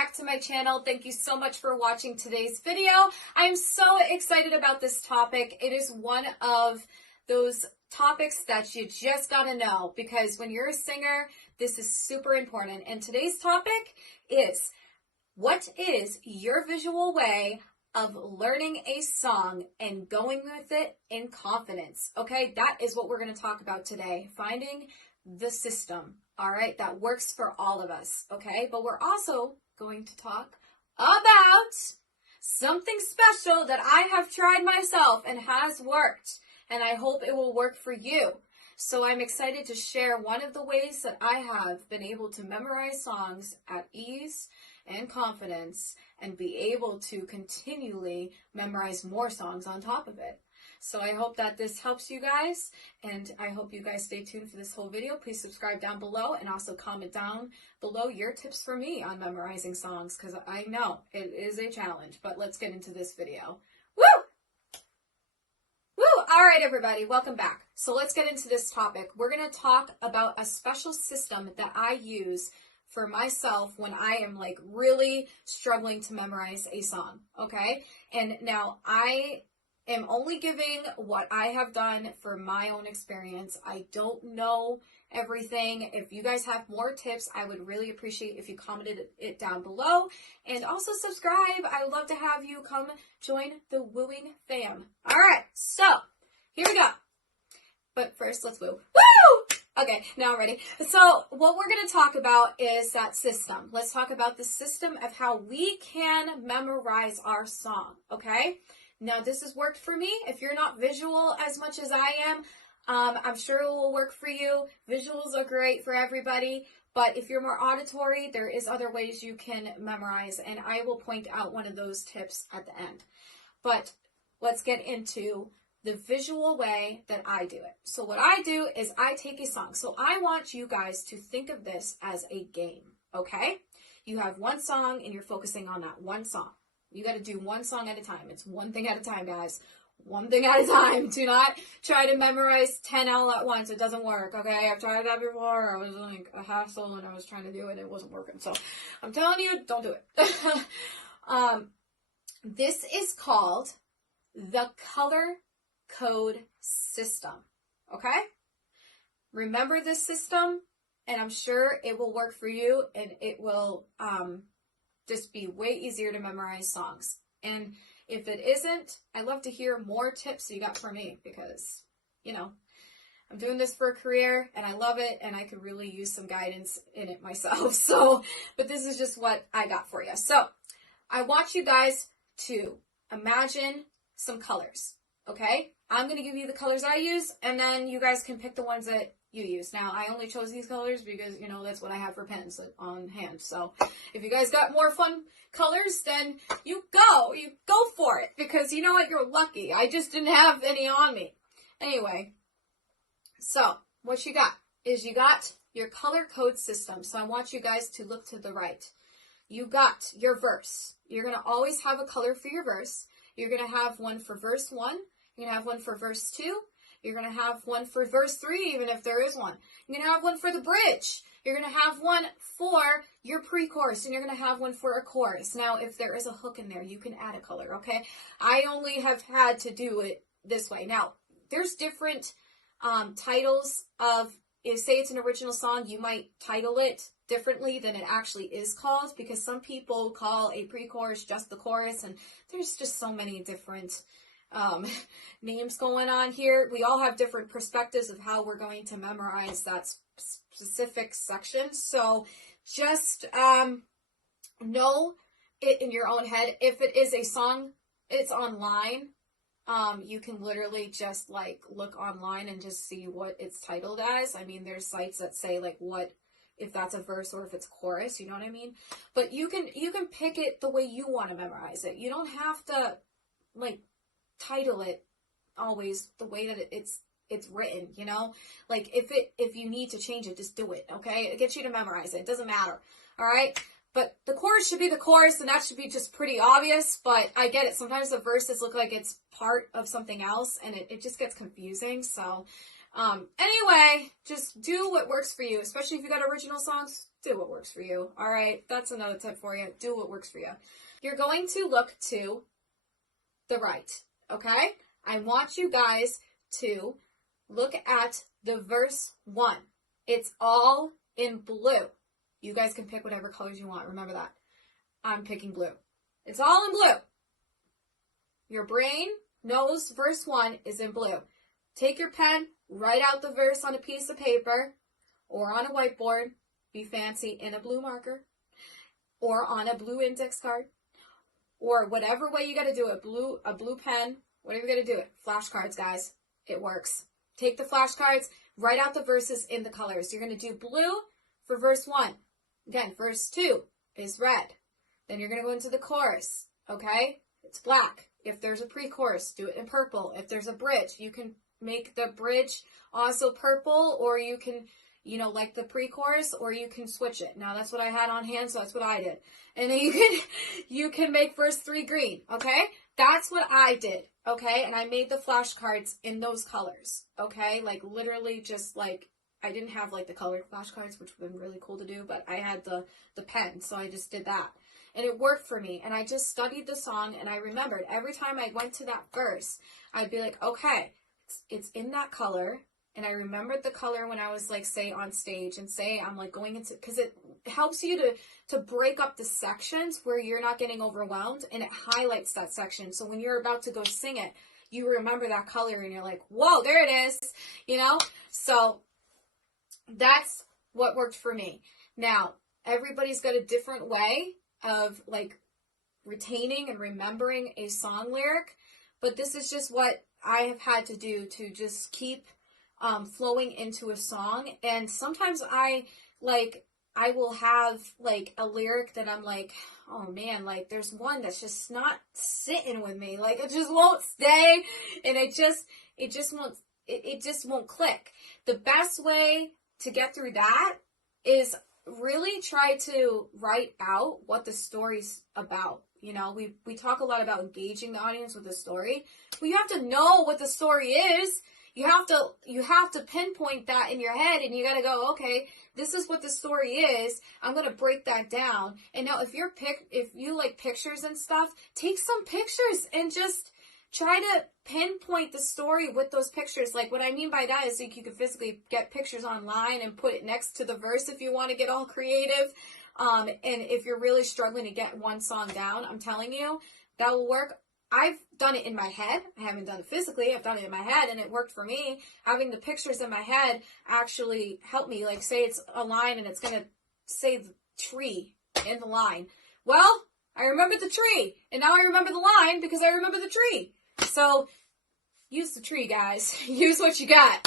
back to my channel. Thank you so much for watching today's video. I am so excited about this topic. It is one of those topics that you just gotta know, because when you're a singer, this is super important. And today's topic is, what is your visual way of learning a song and going with it in confidence? Okay, that is what we're going to talk about today. Finding the system, all right, that works for all of us, okay? But we're also going to talk about something special that I have tried myself and has worked, and I hope it will work for you. So I'm excited to share one of the ways that I have been able to memorize songs at ease and confidence and be able to continually memorize more songs on top of it. So I hope that this helps you guys, and I hope you guys stay tuned for this whole video. Please subscribe down below and also comment down below your tips for me on memorizing songs, because I know it is a challenge. But let's get into this video. Woo! Woo! All right, everybody, welcome back. So let's get into this topic. We're going to talk about a special system that I use for myself when I am like really struggling to memorize a song, okay? And now I am only giving what I have done for my own experience. I don't know everything. If you guys have more tips, I would really appreciate if you commented it down below. And also subscribe. I would love to have you come join the wooing fam. All right, so here we go. But first, let's woo. Woo! Okay, now I'm ready. So what we're going to talk about is that system. Let's talk about the system of how we can memorize our song, okay? Now, this has worked for me. If you're not visual as much as I am, I'm sure it will work for you. Visuals are great for everybody, but if you're more auditory, there is other ways you can memorize, and I will point out one of those tips at the end. But let's get into the visual way that I do it. So what I do is I take a song. So I want you guys to think of this as a game, okay? You have one song and you're focusing on that one song. You got to do one song at a time. It's one thing at a time, guys. One thing at a time. Do not try to memorize 10 all at once. It doesn't work, okay? I've tried that before. I was like a hassle and I was trying to do it and it wasn't working. So I'm telling you, don't do it. This is called the color code system, okay? Remember this system, and I'm sure it will work for you, and it will just be way easier to memorize songs. And if it isn't, I'd love to hear more tips you got for me, because, you know, I'm doing this for a career, and I love it, and I could really use some guidance in it myself. So, but this is just what I got for you. So, I want you guys to imagine some colors, okay? I'm going to give you the colors I use, and then you guys can pick the ones that you use. Now, I only chose these colors because, you know, that's what I have for pens on hand. So, if you guys got more fun colors, then you go for it, because you know what? You're lucky. I just didn't have any on me. Anyway, so what you got is you got your color code system. So, I want you guys to look to the right. You got your verse. You're going to always have a color for your verse. You're going to have one for verse 1. You're going to have one for verse 2. You're going to have one for verse 3, even if there is one. You're going to have one for the bridge. You're going to have one for your pre-chorus, and you're going to have one for a chorus. Now, if there is a hook in there, you can add a color, okay? I only have had to do it this way. Now, there's different titles of, say it's an original song, you might title it differently than it actually is called, because some people call a pre-chorus just the chorus, and there's just so many different names going on here. We all have different perspectives of how we're going to memorize that specific section. So just know it in your own head. If it is a song, it's online. You can literally just like look online and just see what it's titled as. I mean, there's sites that say like what, if that's a verse or if it's chorus, you know what I mean? But you can pick it the way you want to memorize it. You don't have to like title it always the way that it's written, you know? Like if you need to change it, just do it, okay? It gets you to memorize it. It doesn't matter. All right? But the chorus should be the chorus, and that should be just pretty obvious, but I get it. Sometimes the verses look like it's part of something else, and it just gets confusing. So, anyway, just do what works for you, especially if you got original songs. do what works for you. All right, that's another tip for you. Do what works for you. You're going to look to the right, okay? I want you guys to look at the verse 1. It's all in blue. You guys can pick whatever colors you want. Remember that. I'm picking blue. It's all in blue. Your brain knows verse 1 is in blue. Take your pen, write out the verse on a piece of paper or on a whiteboard. Be fancy, in a blue marker or on a blue index card or whatever way you got to do it. A blue pen, whatever you got to do it. Flashcards, guys. It works. Take the flashcards, write out the verses in the colors. You're going to do blue for verse 1. Again, verse 2 is red. Then you're going to go into the chorus, okay? It's black. If there's a pre-chorus, do it in purple. If there's a bridge, you can make the bridge also purple, or you can, like the pre-chorus, or you can switch it. Now, that's what I had on hand, so that's what I did. And then you can make verse 3 green, okay? That's what I did, okay? And I made the flashcards in those colors, okay? Like, literally just, like, I didn't have, like, the colored flashcards, which would have been really cool to do, but I had the pen, so I just did that. And it worked for me. And I just studied the song, and I remembered every time I went to that verse, I'd be like, okay, it's in that color. And I remembered the color when I was, like, say, on stage, and say I'm, like, going into, because it helps you to break up the sections where you're not getting overwhelmed, and it highlights that section. So when you're about to go sing it, you remember that color, and you're like, whoa, there it is, So that's what worked for me. Now, everybody's got a different way of, like, retaining and remembering a song lyric, but this is just what I have had to do to just keep flowing into a song. And sometimes I will have, like, a lyric that I'm like, oh man, like, there's one that's just not sitting with me, like, it just won't stay, and it just won't click. The best way to get through that is really try to write out what the story's about. We talk a lot about engaging the audience with the story, but you have to know what the story is. You have to pinpoint that in your head, and you got to go, okay, this is what the story is. I'm going to break that down. And now if you like pictures and stuff, take some pictures and just try to pinpoint the story with those pictures. Like, what I mean by that is, like, you can physically get pictures online and put it next to the verse if you want to get all creative. And if you're really struggling to get one song down, I'm telling you, that will work. I've done it in my head. I haven't done it physically. I've done it in my head, and it worked for me. Having the pictures in my head actually helped me. Like, say it's a line, and it's going to say the tree in the line. Well, I remembered the tree, and now I remember the line because I remember the tree. So use the tree, guys. Use what you got,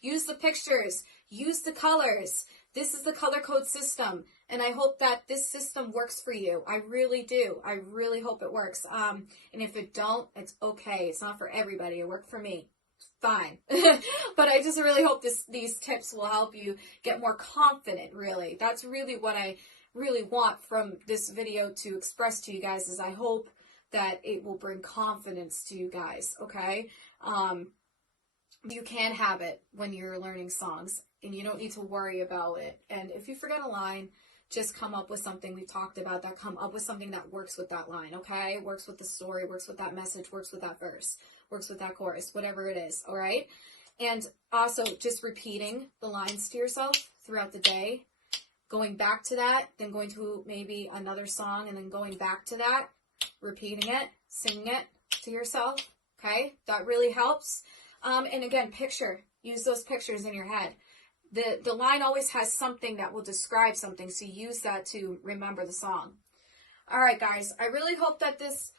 Use the pictures. Use the colors. This is the color code system, and I hope that this system works for you. I really do. I really hope it works. And if it don't, it's okay. It's not for everybody. It worked for me. Fine. But I just really hope these tips will help you get more confident, really. That's really what I really want from this video to express to you guys, is I hope that it will bring confidence to you guys, okay? You can have it when you're learning songs, and you don't need to worry about it. And if you forget a line, just come up with something. We talked about that. Come up with something that works with that line, okay? Works with the story, works with that message, works with that verse, works with that chorus, whatever it is, all right? And also just repeating the lines to yourself throughout the day, going back to that, then going to maybe another song, and then going back to that, repeating it, singing it to yourself, okay? That really helps. And again, use those pictures in your head. The line always has something that will describe something, so use that to remember the song. All right, guys, I really hope that this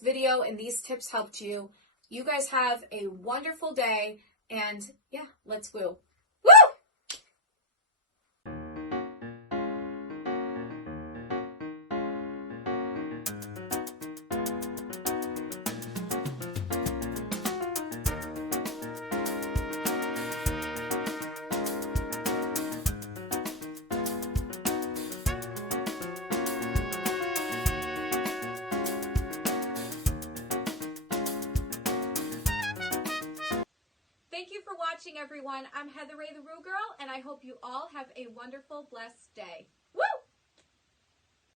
video and these tips helped you. You guys have a wonderful day, and yeah, let's woo. Woo! Thank you for for watching, everyone. I'm Heather Ray, the Rue Girl, and I hope you all have a wonderful, blessed day.